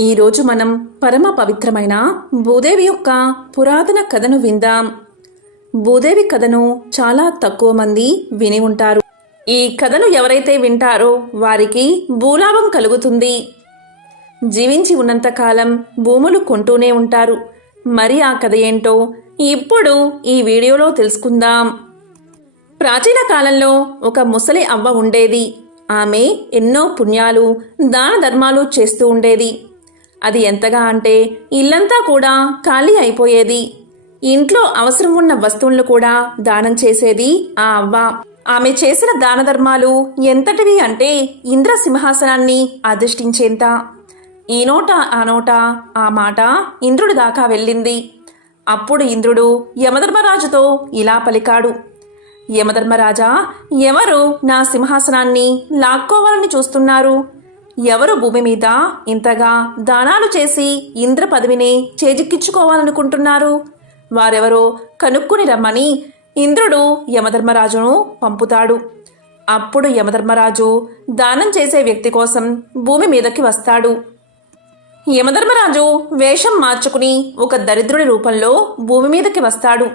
ఈరోజు మనం పరమ పవిత్రమైన భూదేవి యొక్క పురాతన కథను విందాం. భూదేవి కథను చాలా తక్కువ మంది విని ఉంటారు. ఈ కథను ఎవరైతే వింటారో వారికి భూలాభం కలుగుతుంది. జీవించి ఉన్నంతకాలం భూములు కొంటూనే ఉంటారు. మరి ఆ కథ ఏంటో ఇప్పుడు ఈ వీడియోలో తెలుసుకుందాం. ప్రాచీన కాలంలో ఒక ముసలి అవ్వ ఉండేది. ఆమె ఎన్నో పుణ్యాలు దాన ధర్మాలు చేస్తూ ఉండేది. అది ఎంతగా అంటే ఇల్లంతా కూడా ఖాళీ అయిపోయేది. ఇంట్లో అవసరం ఉన్న వస్తువులను కూడా దానం చేసేది ఆ అవ్వ. ఆమె చేసిన దాన ధర్మాలు ఎంతటివి అంటే ఇంద్ర సింహాసనాన్ని అధిష్ఠించేంత. ఈ నోట ఆ నోట ఆ మాట ఇంద్రుడి దాకా వెళ్ళింది. అప్పుడు ఇంద్రుడు యమధర్మరాజుతో ఇలా పలికాడు. యమధర్మరాజా ఎవరు నా సింహాసనాన్ని లాక్కోవాలని చూస్తున్నారు? ఎవరు భూమి మీద ఇంతగా దానాలు చేసి ఇంద్ర పదవిని చేజిక్కించుకోవాలనుకుంటున్నారు? వారెవరో కనుక్కుని రమ్మని ఇంద్రుడు యమధర్మరాజును పంపుతాడు. అప్పుడు యమధర్మరాజు దానం చేసే వ్యక్తి కోసం భూమి మీదకి వస్తాడు. యమధర్మరాజు వేషం మార్చుకుని ఒక దరిద్రుడి రూపంలో భూమి మీదకి వస్తాడు.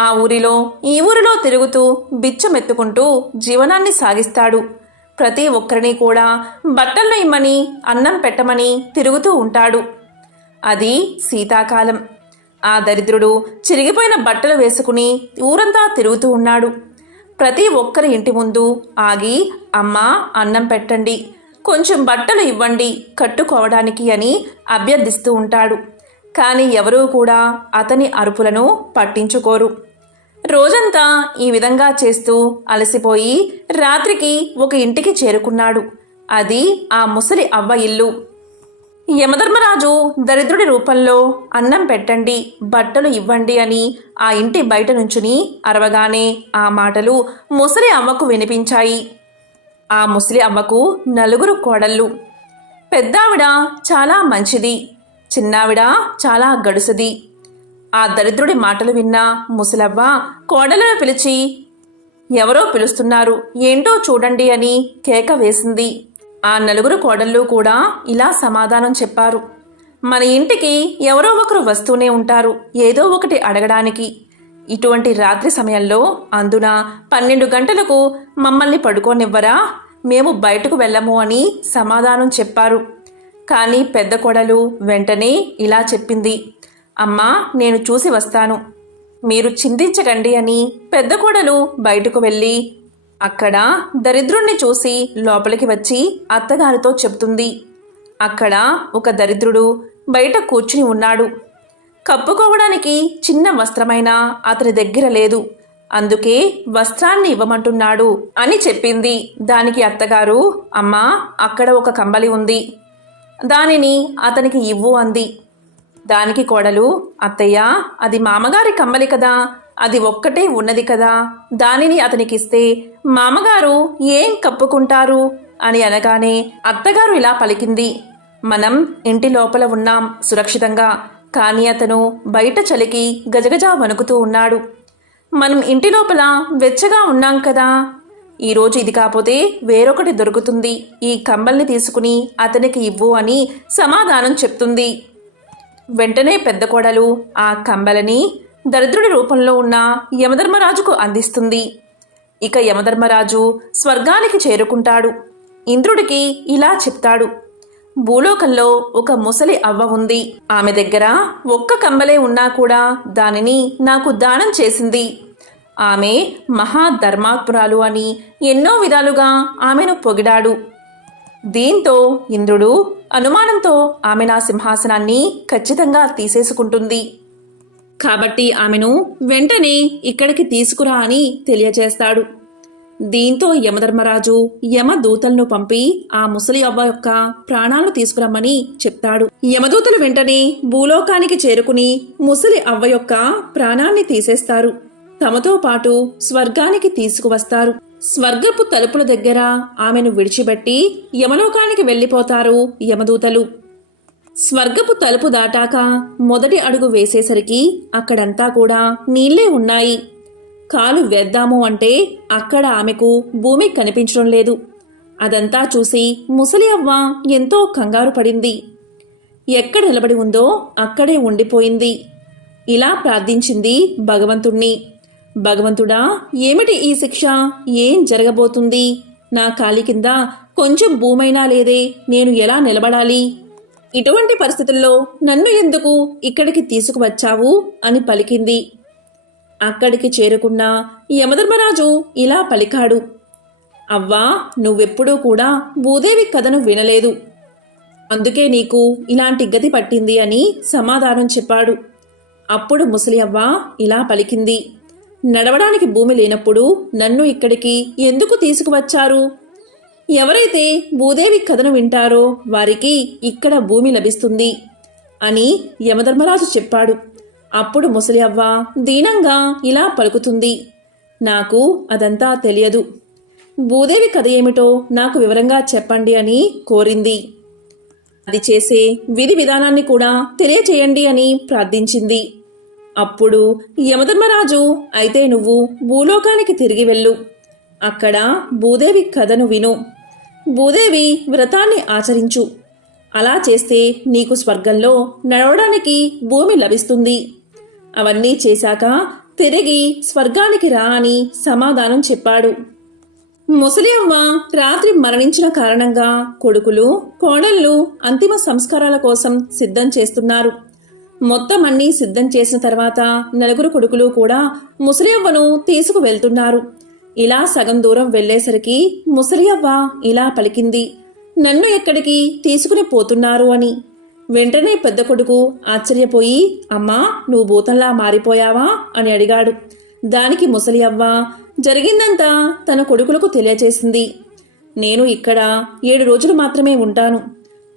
ఆ ఊరిలో ఈ ఊరిలో తిరుగుతూ బిచ్చమెత్తుకుంటూ జీవనాన్ని సాగిస్తాడు. ప్రతి ఒక్కరిని కూడా బట్టలు ఇమ్మని అన్నం పెట్టమని తిరుగుతూ ఉంటాడు. అది శీతాకాలం. ఆ దరిద్రుడు చిరిగిపోయిన బట్టలు వేసుకుని ఊరంతా తిరుగుతూ ఉన్నాడు. ప్రతి ఒక్కరి ఇంటి ముందు ఆగి అమ్మా అన్నం పెట్టండి. కొంచెం బట్టలు ఇవ్వండి కట్టుకోవడానికి అని అభ్యర్థిస్తూ ఉంటాడు. కానీ ఎవరూ కూడా అతని అరుపులను పట్టించుకోరు. రోజంతా ఈ విధంగా చేస్తూ అలసిపోయి రాత్రికి ఒక ఇంటికి చేరుకున్నాడు. అది ఆ ముసలి అవ్వ ఇల్లు. యమధర్మరాజు దరిద్రుడి రూపంలో అన్నం పెట్టండి బట్టలు ఇవ్వండి అని ఆ ఇంటి బయట నుంచుని అరవగానే ఆ మాటలు ముసలి అవ్వకు వినిపించాయి. ఆ ముసలి అవ్వకు నలుగురు కోడళ్ళు. పెద్దావిడ చాలా మంచిది చిన్నావిడ చాలా గడుసుది. ఆ దరిద్రుడి మాటలు విన్నా ముసలవ్వ కోడలను పిలిచి ఎవరో పిలుస్తున్నారు? ఏంటో చూడండి అని కేక వేసింది. ఆ నలుగురు కోడళ్ళు కూడా ఇలా సమాధానం చెప్పారు. మన ఇంటికి ఎవరో ఒకరు వస్తూనే ఉంటారు ఏదో ఒకటి అడగడానికి. ఇటువంటి రాత్రి సమయంలో అందున పన్నెండు గంటలకు మమ్మల్ని పడుకోనివ్వరా? మేము బయటకు వెళ్ళము అని సమాధానం చెప్పారు. కానీ పెద్ద కోడలు వెంటనే ఇలా చెప్పింది. అమ్మా నేను చూసి వస్తాను. మీరు చింతించకండి అని పెద్ద కోడలు బయటకు వెళ్ళి అక్కడ దరిద్రుణ్ణి చూసి లోపలికి వచ్చి అత్తగారితో చెప్తుంది. అక్కడ ఒక దరిద్రుడు బయట కూర్చుని ఉన్నాడు. కప్పుకోవడానికి చిన్న వస్త్రమైనా అతని దగ్గర లేదు. అందుకే వస్త్రాన్ని ఇవ్వమంటున్నాడు అని చెప్పింది. దానికి అత్తగారు అమ్మా అక్కడ ఒక కంబలి ఉంది. దానిని అతనికి ఇవ్వు అంది. దానికి కోడలు అత్తయ్య అది మామగారి కమ్మలి కదా అది ఒక్కటే ఉన్నది కదా దానిని అతనికిస్తే మామగారు ఏం కప్పుకుంటారు? అని అనగానే అత్తగారు ఇలా పలికింది. మనం ఇంటి లోపల ఉన్నాం సురక్షితంగా కానీ అతను బయట చలికి గజగజా వణుకుతూ ఉన్నాడు. మనం ఇంటి లోపల వెచ్చగా ఉన్నాం కదా. ఈరోజు ఇది కాకపోతే వేరొకటి దొరుకుతుంది. ఈ కంబల్ని తీసుకుని అతనికి ఇవ్వు అని సమాధానం చెప్తుంది. వెంటనే పెద్ద కోడలు ఆ కంబలని దరిద్రుడి రూపంలో ఉన్న యమధర్మరాజుకు అందిస్తుంది. ఇక యమధర్మరాజు స్వర్గానికి చేరుకుంటాడు. ఇంద్రుడికి ఇలా చెప్తాడు. భూలోకంలో ఒక ముసలి అవ్వ ఉంది. ఆమె దగ్గర ఒక్క కంబలే ఉన్నా కూడా దానిని నాకు దానం చేసింది. ఆమె మహాధర్మాత్మురాలు అని ఎన్నో విధాలుగా ఆమెను పొగిడాడు. దీంతో ఇంద్రుడు అనుమానంతో ఆమె నా సింహాసనాన్ని ఖచ్చితంగా తీసేసుకుంటుంది. కాబట్టి ఆమెను వెంటనే ఇక్కడికి తీసుకురా అని తెలియజేస్తాడు దీంతో యమధర్మరాజు యమదూతలను పంపి ఆ ముసలి అవ్వ యొక్క ప్రాణాలు తీసుకురమ్మని చెప్తాడు. యమదూతలు వెంటనే భూలోకానికి చేరుకుని ముసలి అవ్వ యొక్క ప్రాణాన్ని తీసేస్తారు. తమతో పాటు స్వర్గానికి తీసుకువస్తారు. స్వర్గపు తలుపుల దగ్గర ఆమెను విడిచిపెట్టి యమలోకానికి వెళ్ళిపోతారు యమదూతలు. స్వర్గపు తలుపు దాటాక మొదటి అడుగు వేసేసరికి అక్కడంతా కూడా నీళ్ళే ఉన్నాయి. కాలు వేద్దాము అంటే అక్కడ ఆమెకు భూమి కనిపించడం లేదు. అదంతా చూసి ముసలి అవ్వ ఎంతో కంగారు పడింది. ఎక్కడ నిలబడి ఉందో అక్కడే ఉండిపోయింది. ఇలా ప్రార్థించింది భగవంతుణ్ణి. భగవంతుడా ఏమిటి ఈ శిక్ష? ఏం జరగబోతుంది? నా కాలి కింద కొంచెం భూమైనా లేదే నేను ఎలా నిలబడాలి? ఇటువంటి పరిస్థితుల్లో నన్ను ఎందుకు ఇక్కడికి తీసుకువచ్చావు అని పలికింది. అక్కడికి చేరుకున్న యమధర్మరాజు ఇలా పలికాడు. అవ్వా నువ్వెప్పుడూ కూడా భూదేవి కథను వినలేదు. అందుకే నీకు ఇలాంటి గతి పట్టింది అని సమాధానం చెప్పాడు. అప్పుడు ముసలి అవ్వ ఇలా పలికింది. నడవడానికి భూమి లేనప్పుడు నన్ను ఇక్కడికి ఎందుకు తీసుకువచ్చారు? ఎవరైతే భూదేవి కథను వింటారో వారికి ఇక్కడ భూమి లభిస్తుంది అని యమధర్మరాజు చెప్పాడు. అప్పుడు ముసలి అవ్వ దీనంగా ఇలా పలుకుతుంది. నాకు అదంతా తెలియదు. భూదేవి కథ ఏమిటో నాకు వివరంగా చెప్పండి అని కోరింది. అది చేసే విధి విధానాన్ని కూడా తెలియచేయండి అని ప్రార్థించింది. అప్పుడు యమధర్మరాజు అయితే నువ్వు భూలోకానికి తిరిగి వెళ్ళు. అక్కడ భూదేవి కథను విను. భూదేవి వ్రతాన్ని ఆచరించు. అలా చేస్తే నీకు స్వర్గంలో నడవడానికి భూమి లభిస్తుంది. అవన్నీ చేశాక తిరిగి స్వర్గానికి రా అని సమాధానం చెప్పాడు. ముసలి అవ్వ రాత్రి మరణించిన కారణంగా కొడుకులు కోడళ్ళు అంతిమ సంస్కారాల కోసం సిద్ధం చేస్తున్నారు. మొత్తం అన్నీ సిద్ధం చేసిన తర్వాత నలుగురు కొడుకులు కూడా ముసలి అవ్వను తీసుకు వెళ్తున్నారు. ఇలా సగం దూరం వెళ్ళేసరికి ముసలి అవ్వ ఇలా పలికింది నన్ను ఎక్కడికి తీసుకుని పోతున్నారు అని. వెంటనే పెద్ద కొడుకు ఆశ్చర్యపోయి అమ్మా నువ్వు భూతంలా మారిపోయావా? అని అడిగాడు. దానికి ముసలి అవ్వ జరిగిందంతా తన కొడుకులకు తెలియచేసింది. నేను ఇక్కడ ఏడు రోజులు మాత్రమే ఉంటాను.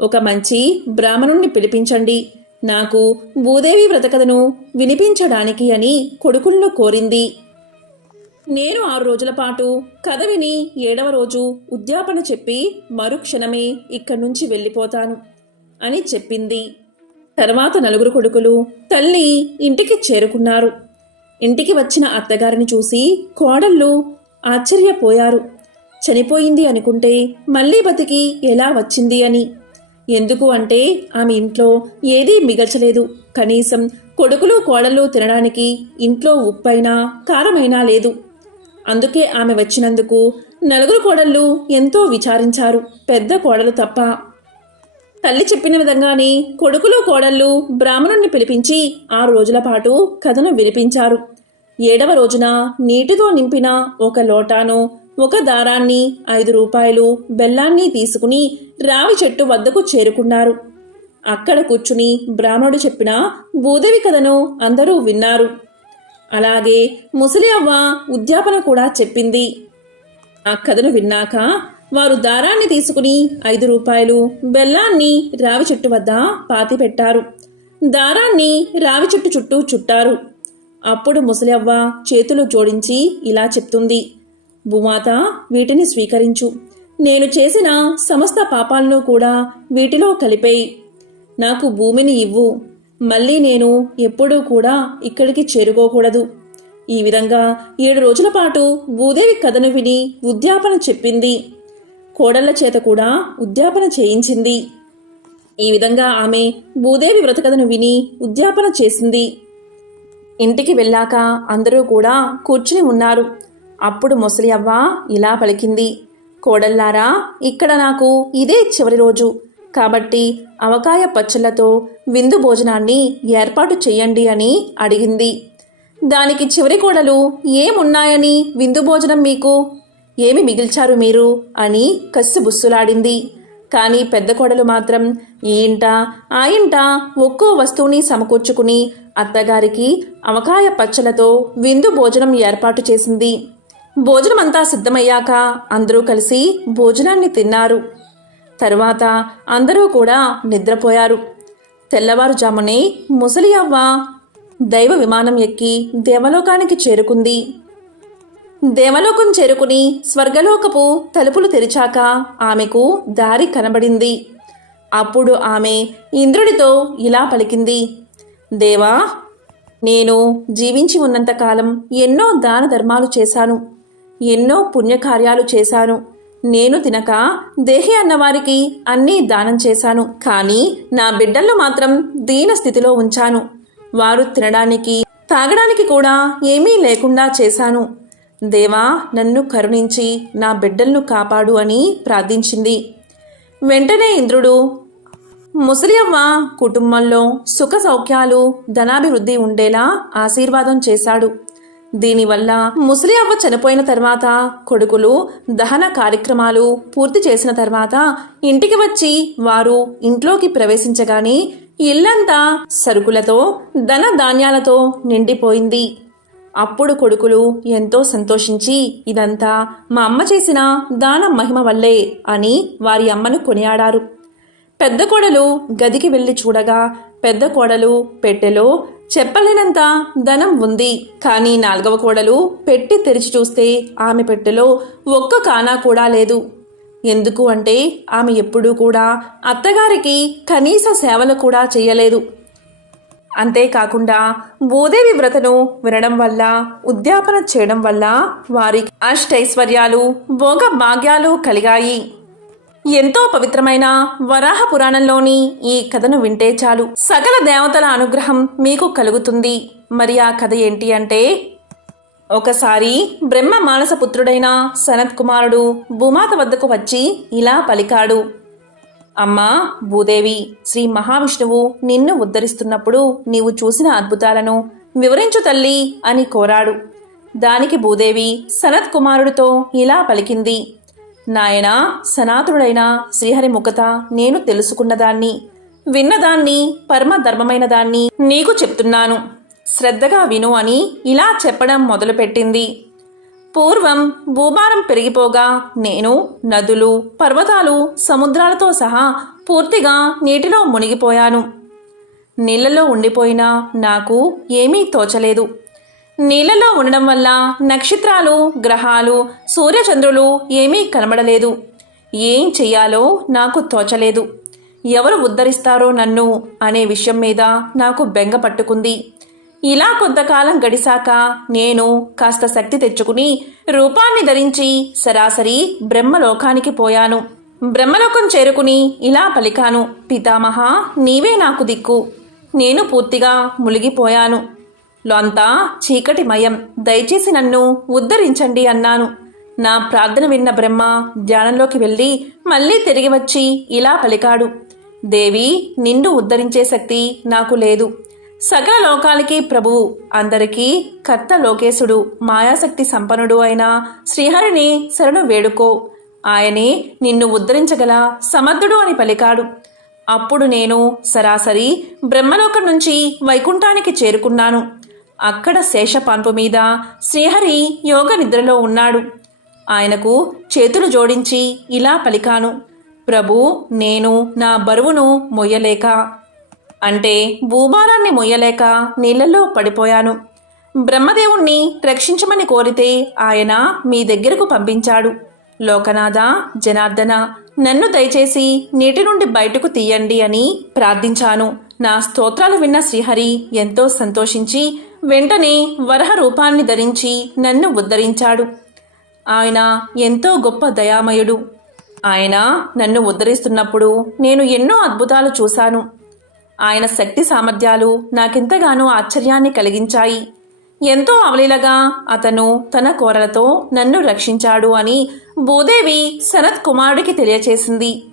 ఒక మంచి బ్రాహ్మణుణ్ణి పిలిపించండి. నాకు భూదేవి వ్రతకథను వినిపించడానికి అని కొడుకులను కోరింది. నేను ఆరు రోజుల పాటు కథ విని ఏడవ రోజు ఉద్యాపన చెప్పి మరుక్షణమే ఇక్కడి నుంచి వెళ్ళిపోతాను అని చెప్పింది. తర్వాత నలుగురు కొడుకులు తల్లి ఇంటికి చేరుకున్నారు. ఇంటికి వచ్చిన అత్తగారిని చూసి కోడళ్ళు ఆశ్చర్యపోయారు. చనిపోయింది అనుకుంటే మళ్ళీ బతికి ఎలా వచ్చింది అని ఎందుకు అంటే ఆమె ఇంట్లో ఏదీ మిగల్చలేదు. కనీసం కొడుకులు కోడళ్ళు తినడానికి ఇంట్లో ఉప్పైనా కారమైనా లేదు. అందుకే ఆమె వచ్చినందుకు నలుగురు కోడళ్ళు ఎంతో విచారించారు. పెద్ద కోడలు తప్ప. తల్లి చెప్పిన విధంగానే కొడుకులు కోడళ్ళు బ్రాహ్మణుణ్ణి పిలిపించి ఆరు రోజుల పాటు కథను వినిపించారు. ఏడవ రోజున నీటితో నింపిన ఒక లోటాను ఒక దారాన్ని ఐదు రూపాయలు బెల్లాన్ని తీసుకుని రావి చెట్టు వద్దకు చేరుకున్నారు. అక్కడ కూర్చుని బ్రాహ్మణుడు చెప్పిన భూదేవి కథను అందరూ విన్నారు. అలాగే ముసలి అవ్వ ఉద్యాపన కూడా చెప్పింది. ఆ కథను విన్నాక వారు దారాన్ని తీసుకుని ఐదు రూపాయలు బెల్లాన్ని రావి చెట్టు వద్ద పాతి పెట్టారు. దారాన్ని రావి చెట్టు చుట్టూ చుట్టారు. అప్పుడు ముసలి అవ్వ చేతులు జోడించి ఇలా చెప్తుంది. భూమాత వీటిని స్వీకరించు. నేను చేసిన సమస్త పాపాలను కూడా వీటిలో కలిపేయి. నాకు భూమిని ఇవ్వు. మళ్ళీ నేను ఎప్పుడూ కూడా ఇక్కడికి చేరుకోకూడదు. ఈ విధంగా ఏడు రోజుల పాటు భూదేవి కథను విని ఉద్యాపన చెప్పింది. కోడళ్ళ చేత కూడా ఉద్యాపన చేయించింది. ఈ విధంగా ఆమె భూదేవి వ్రతకథను విని ఉద్యాపన చేసింది. ఇంటికి వెళ్ళాక అందరూ కూడా కూర్చుని ఉన్నారు. అప్పుడు ముసలి అవ్వ ఇలా పలికింది కోడల్లారా ఇక్కడ నాకు ఇదే చివరి రోజు. కాబట్టి అవకాయ పచ్చళ్ళతో విందు భోజనాన్ని ఏర్పాటు చెయ్యండి అని అడిగింది. దానికి చివరి కోడలు ఏమున్నాయని విందు భోజనం మీకు? ఏమి మిగిల్చారు మీరు? అని కస్సు బుస్సులాడింది కానీ పెద్ద కోడలు మాత్రం ఈ ఇంట ఆ ఇంట ఒక్కో వస్తువుని సమకూర్చుకుని అత్తగారికి అవకాయ పచ్చలతో విందు భోజనం ఏర్పాటు చేసింది. భోజనం అంతా సిద్ధమయ్యాక అందరూ కలిసి భోజనాన్ని తిన్నారు. తరువాత అందరూ కూడా నిద్రపోయారు. తెల్లవారుజామునే ముసలి అవ్వ దైవ విమానం ఎక్కి దేవలోకానికి చేరుకుంది. దేవలోకం చేరుకుని స్వర్గలోకపు తలుపులు తెరిచాక ఆమెకు దారి కనబడింది. అప్పుడు ఆమె ఇంద్రుడితో ఇలా పలికింది. దేవా నేను జీవించి ఉన్నంతకాలం ఎన్నో దాన ధర్మాలు చేశాను. ఎన్నో పుణ్యకార్యాలు చేశాను. నేను తినక దేహి అన్నవారికి అన్నీ దానం చేశాను. కానీ నా బిడ్డలను మాత్రం దీన స్థితిలో ఉంచాను. వారు తినడానికి తాగడానికి కూడా ఏమీ లేకుండా చేశాను. దేవా నన్ను కరుణించి నా బిడ్డలను కాపాడు అని ప్రార్థించింది. వెంటనే ఇంద్రుడు ముసలియవ్వ కుటుంబంలో సుఖ సౌఖ్యాలు ధనాభివృద్ధి ఉండేలా ఆశీర్వాదం చేశాడు. దీనివల్ల ముసలి అవ్వ చనిపోయిన తర్వాత కొడుకులు దహన కార్యక్రమాలు పూర్తి చేసిన తర్వాత ఇంటికి వచ్చి వారు ఇంట్లోకి ప్రవేశించగానే ఇల్లంతా సరుకులతో ధన ధాన్యాలతో నిండిపోయింది. అప్పుడు కొడుకులు ఎంతో సంతోషించి ఇదంతా మా అమ్మ చేసిన దాన మహిమ వల్లే అని వారి అమ్మను కొనియాడారు. పెద్ద కోడలు గదికి వెళ్ళి చూడగా పెద్ద కోడలు పెట్టెలో చెప్పలేనంత ధనం ఉంది. కానీ నాలుగవ కోడలు పెట్టి తెరిచి చూస్తే ఆమె పెట్టెలో ఒక్క కానా కూడా లేదు. ఎందుకు అంటే ఆమె ఎప్పుడూ కూడా అత్తగారికి కనీస సేవలు కూడా చేయలేదు. అంతేకాకుండా భూదేవి వ్రతను వినడం వల్ల ఉద్యాపన చేయడం వల్ల వారికి అష్టైశ్వర్యాలు భోగ భాగ్యాలు కలిగాయి. ఎంతో పవిత్రమైన వరాహ పురాణంలోని ఈ కథను వింటే చాలు. సకల దేవతల అనుగ్రహం మీకు కలుగుతుంది. మరి ఆ కథ ఏంటి అంటే ఒకసారి బ్రహ్మ మానస పుత్రుడైన సనత్ కుమారుడు భూమాత వద్దకు వచ్చి ఇలా పలికాడు. అమ్మా భూదేవి శ్రీ మహావిష్ణువు నిన్ను ఉద్ధరిస్తున్నప్పుడు నీవు చూసిన అద్భుతాలను వివరించు తల్లి అని కోరాడు. దానికి భూదేవి సనత్ కుమారుడితో ఇలా పలికింది. నాయనా సనాతుడైన శ్రీహరి ముఖత నేను తెలుసుకున్నదాన్ని విన్నదాన్ని పరమధర్మమైన దాన్ని నీకు చెప్తున్నాను. శ్రద్ధగా విను అని ఇలా చెప్పడం మొదలుపెట్టింది. పూర్వం భూభారం పెరిగిపోగా నేను నదులు పర్వతాలు సముద్రాలతో సహా పూర్తిగా నీటిలో మునిగిపోయాను. నీళ్ళలో ఉండిపోయినా నాకు ఏమీ తోచలేదు. నీళ్ళలో ఉండడం వల్ల నక్షత్రాలు గ్రహాలు సూర్యచంద్రులు ఏమీ కనబడలేదు. ఏం చెయ్యాలో నాకు తోచలేదు. ఎవరు ఉద్ధరిస్తారో నన్ను అనే విషయం మీద నాకు బెంగ పట్టుకుంది. ఇలా కొంతకాలం గడిశాక నేను కాస్త శక్తి తెచ్చుకుని రూపాన్ని ధరించి సరాసరి బ్రహ్మలోకానికి పోయాను. బ్రహ్మలోకం చేరుకుని ఇలా పలికాను పితామహ నీవే నాకు దిక్కు. నేను పూర్తిగా మునిగిపోయాను లో అంతా చీకటిమయం దయచేసి నన్ను ఉద్ధరించండి అన్నాను. నా ప్రార్థన విన్న బ్రహ్మ ధ్యానంలోకి వెళ్ళి మళ్ళీ తిరిగి వచ్చి ఇలా పలికాడు. దేవి నిన్ను ఉద్ధరించే శక్తి నాకు లేదు. సకల లోకాలకి ప్రభువు అందరికీ కర్త లోకేశుడు మాయాశక్తి సంపన్నుడు అయిన శ్రీహరిని శరణు వేడుకో. ఆయనే నిన్ను ఉద్ధరించగల సమర్థుడు అని పలికాడు. అప్పుడు నేను సరాసరి బ్రహ్మలోకం నుంచి వైకుంఠానికి చేరుకున్నాను. అక్కడ శేషపాన్పు మీద శ్రీహరి యోగ నిద్రలో ఉన్నాడు. ఆయనకు చేతులు జోడించి ఇలా పలికాను ప్రభు నేను నా బరువును మొయ్యలేక అంటే భూభారాన్ని మొయ్యలేక నీళ్ళల్లో పడిపోయాను. బ్రహ్మదేవుణ్ణి రక్షించమని కోరితే ఆయన మీ దగ్గరకు పంపించాడు. లోకనాథ జనార్దన నన్ను దయచేసి నీటి నుండి బయటకు తీయండి అని ప్రార్థించాను. నా స్తోత్రాలు విన్న శ్రీహరి ఎంతో సంతోషించి వెంటనే వరహ రూపాన్ని ధరించి నన్ను ఉద్ధరించాడు. ఆయన ఎంతో గొప్ప దయామయుడు. ఆయన నన్ను ఉద్ధరిస్తున్నప్పుడు నేను ఎన్నో అద్భుతాలు చూశాను. ఆయన శక్తి సామర్థ్యాలు నాకెంతగానో ఆశ్చర్యాన్ని కలిగించాయి. ఎంతో అవలీలగా అతను తన కోరలతో నన్ను రక్షించాడు అని భూదేవి శరత్ కుమారుడికి తెలియచేసింది.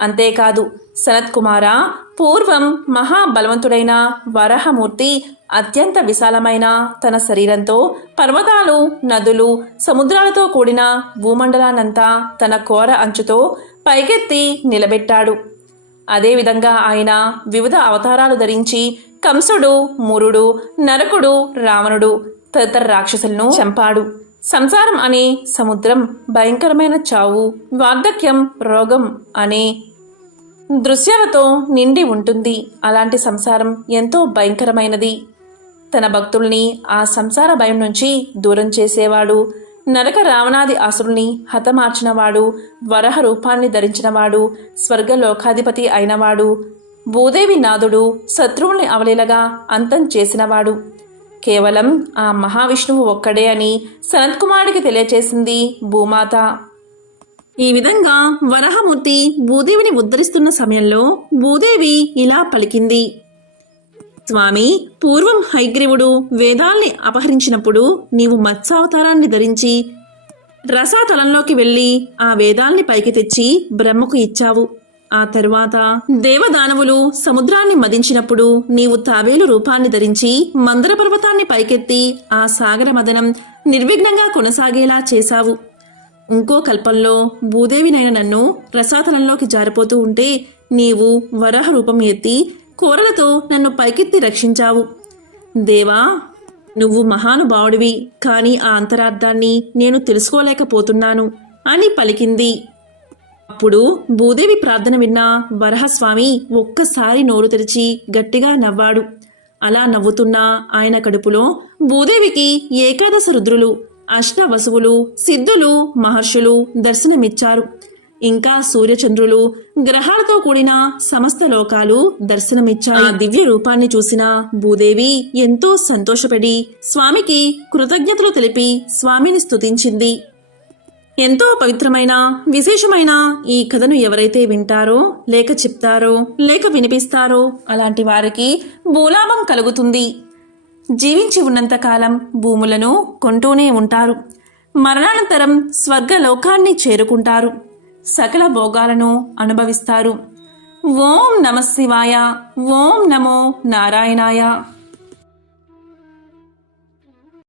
అంతేకాదు శరత్కుమార పూర్వం మహాబలవంతుడైన వరహమూర్తి అత్యంత విశాలమైన తన శరీరంతో పర్వతాలు నదులు సముద్రాలతో కూడిన భూమండలానంతా తన కోర అంచుతో పైకెత్తి నిలబెట్టాడు. అదేవిధంగా ఆయన వివిధ అవతారాలు ధరించి కంసుడు మురుడు నరకుడు రావణుడు తదితర రాక్షసులను చంపాడు. సంసారం అనే సముద్రం భయంకరమైన చావు వార్ధక్యం రోగం అనే దృశ్యాలతో నిండి ఉంటుంది. అలాంటి సంసారం ఎంతో భయంకరమైనది. తన భక్తుల్ని ఆ సంసార భయం నుంచి దూరం చేసేవాడు నరక రావణాది అసురుల్ని హతమార్చినవాడు వరహ రూపాన్ని ధరించినవాడు స్వర్గలోకాధిపతి అయినవాడు భూదేవి నాదుడు శత్రువుల్ని అవలీలగా అంతం చేసినవాడు. కేవలం ఆ మహావిష్ణువు ఒక్కడే అని సనత్కుమారుడికి తెలియచేసింది భూమాత. ఈ విధంగా వరహమూర్తి భూదేవిని ఉద్ధరిస్తున్న సమయంలో భూదేవి ఇలా పలికింది. స్వామి పూర్వం హైగ్రీవుడు వేదాల్ని అపహరించినప్పుడు నీవు మత్స్యావతారాన్ని ధరించి రసాతలంలోకి వెళ్ళి ఆ వేదాల్ని పైకి తెచ్చి బ్రహ్మకు ఇచ్చావు. ఆ తరువాత దేవదానవులు సముద్రాన్ని మదించినప్పుడు నీవు తావేలు రూపాన్ని ధరించి మందర పర్వతాన్ని పైకెత్తి ఆ సాగర మదనం నిర్విఘ్నంగా కొనసాగేలా చేశావు. ఇంకో కల్పంలో భూదేవినైన నన్ను రసాతలంలోకి జారిపోతూ ఉంటే నీవు వరాహ రూపం ఎత్తి కూరలతో నన్ను పైకెత్తి రక్షించావు. దేవా నువ్వు మహానుభావుడివి కానీ ఆ అంతరార్థాన్ని నేను తెలుసుకోలేకపోతున్నాను అని పలికింది. అప్పుడు భూదేవి ప్రార్థన విన్న వరహస్వామి ఒక్కసారి నోరు తెరిచి గట్టిగా నవ్వాడు. అలా నవ్వుతున్న ఆయన కడుపులో భూదేవికి ఏకాదశ రుద్రులు అష్టవసువులు సిద్ధులు మహర్షులు దర్శనమిచ్చారు. ఇంకా సూర్యచంద్రులు గ్రహాలతో కూడిన సమస్త లోకాలు దర్శనమిచ్చాయి. ఆ దివ్య రూపాన్ని చూసిన భూదేవి ఎంతో సంతోషపడి స్వామికి కృతజ్ఞతలు తెలిపి స్వామిని స్తుతించింది. ఎంతో పవిత్రమైన విశేషమైన ఈ కథను ఎవరైతే వింటారో లేక చెప్తారో లేక వినిపిస్తారో అలాంటి వారికి భూలాభం కలుగుతుంది. జీవించి ఉన్నంతకాలం భూములను కొంటూనే ఉంటారు. మరణానంతరం స్వర్గలోకాన్ని చేరుకుంటారు. సకల భోగాలను అనుభవిస్తారు. ఓం నమ శివాయ ఓం నమో నారాయణాయ.